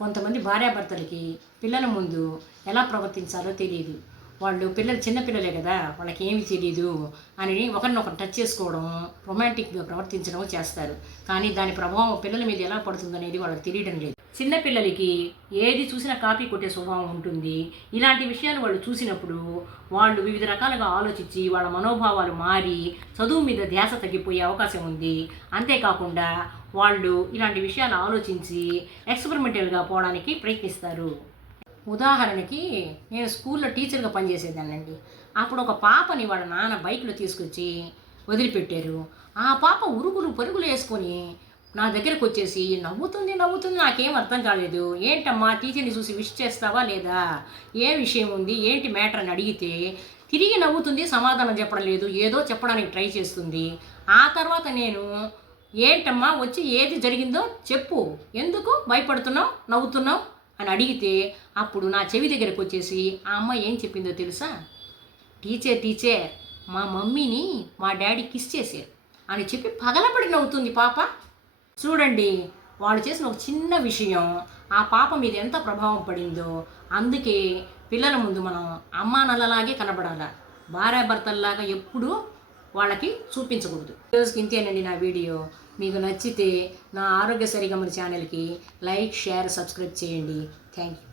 కొంతమంది భార్యాభర్తలకి పిల్లల ముందు ఎలా ప్రవర్తించాలో తెలియదు. వాళ్ళు చిన్నపిల్లలే కదా, వాళ్ళకి ఏమి తెలియదు అని ఒకరినొకరు టచ్ చేసుకోవడం, రొమాంటిక్గా ప్రవర్తించడం చేస్తారు. కానీ దాని ప్రభావం పిల్లల మీద ఎలా పడుతుందనేది వాళ్ళకి తెలియడం లేదు. చిన్నపిల్లలకి ఏది చూసినా కాపీ కొట్టే స్వభావం ఉంటుంది. ఇలాంటి విషయాలు వాళ్ళు చూసినప్పుడు వాళ్ళు వివిధ రకాలుగా ఆలోచించి వాళ్ళ మనోభావాలు మారి చదువు మీద ధ్యాస తగ్గిపోయే అవకాశం ఉంది. అంతేకాకుండా వాళ్ళు ఇలాంటి విషయాలు ఆలోచించి ఎక్స్పెరిమెంటల్గా పోవడానికి ప్రయత్నిస్తారు. ఉదాహరణకి నేను స్కూల్లో టీచర్గా పనిచేసేదాన్నండి. అప్పుడు ఒక పాపని వాళ్ళ నాన్న బైక్లో తీసుకొచ్చి వదిలిపెట్టారు. ఆ పాప ఉరుగులు పరుగులు వేసుకొని నా దగ్గరకు వచ్చేసి నవ్వుతుంది నాకేం అర్థం కాలేదు. ఏంటమ్మా టీచర్ని చూసి విష్ చేస్తావా లేదా, ఏ విషయం ఉంది, ఏంటి మ్యాటర్ అని అడిగితే తిరిగి నవ్వుతుంది, సమాధానం చెప్పడం లేదు, ఏదో చెప్పడానికి ట్రై చేస్తుంది. ఆ తర్వాత నేను ఏంటమ్మా వచ్చి ఏది జరిగిందో చెప్పు, ఎందుకు భయపడుతున్నావు నవ్వుతున్నావు అని అడిగితే అప్పుడు నా చెవి దగ్గరకు వచ్చేసి ఆ అమ్మాయి ఏం చెప్పిందో తెలుసా, టీచర్ మా మమ్మీని మా డాడీ కిస్ చేశారు అని చెప్పి పగలబడి నవ్వుతుంది పాప. చూడండి, వాళ్ళు చేసిన ఒక చిన్న విషయం ఆ పాప మీద ఎంత ప్రభావం పడిందో. అందుకే పిల్లల ముందు మనం అమ్మా నల్లలాగే కనబడాలి, భార్యాభర్తల్లాగా ఎప్పుడూ వాళ్ళకి చూపించకూడదు. ఈరోజుకి ఇంతేనండి నా వీడియో. మీకు నచ్చితే నా ఆరోగ్య సరిగమని ఛానల్కి లైక్, షేర్, సబ్స్క్రైబ్ చేయండి. Thank you.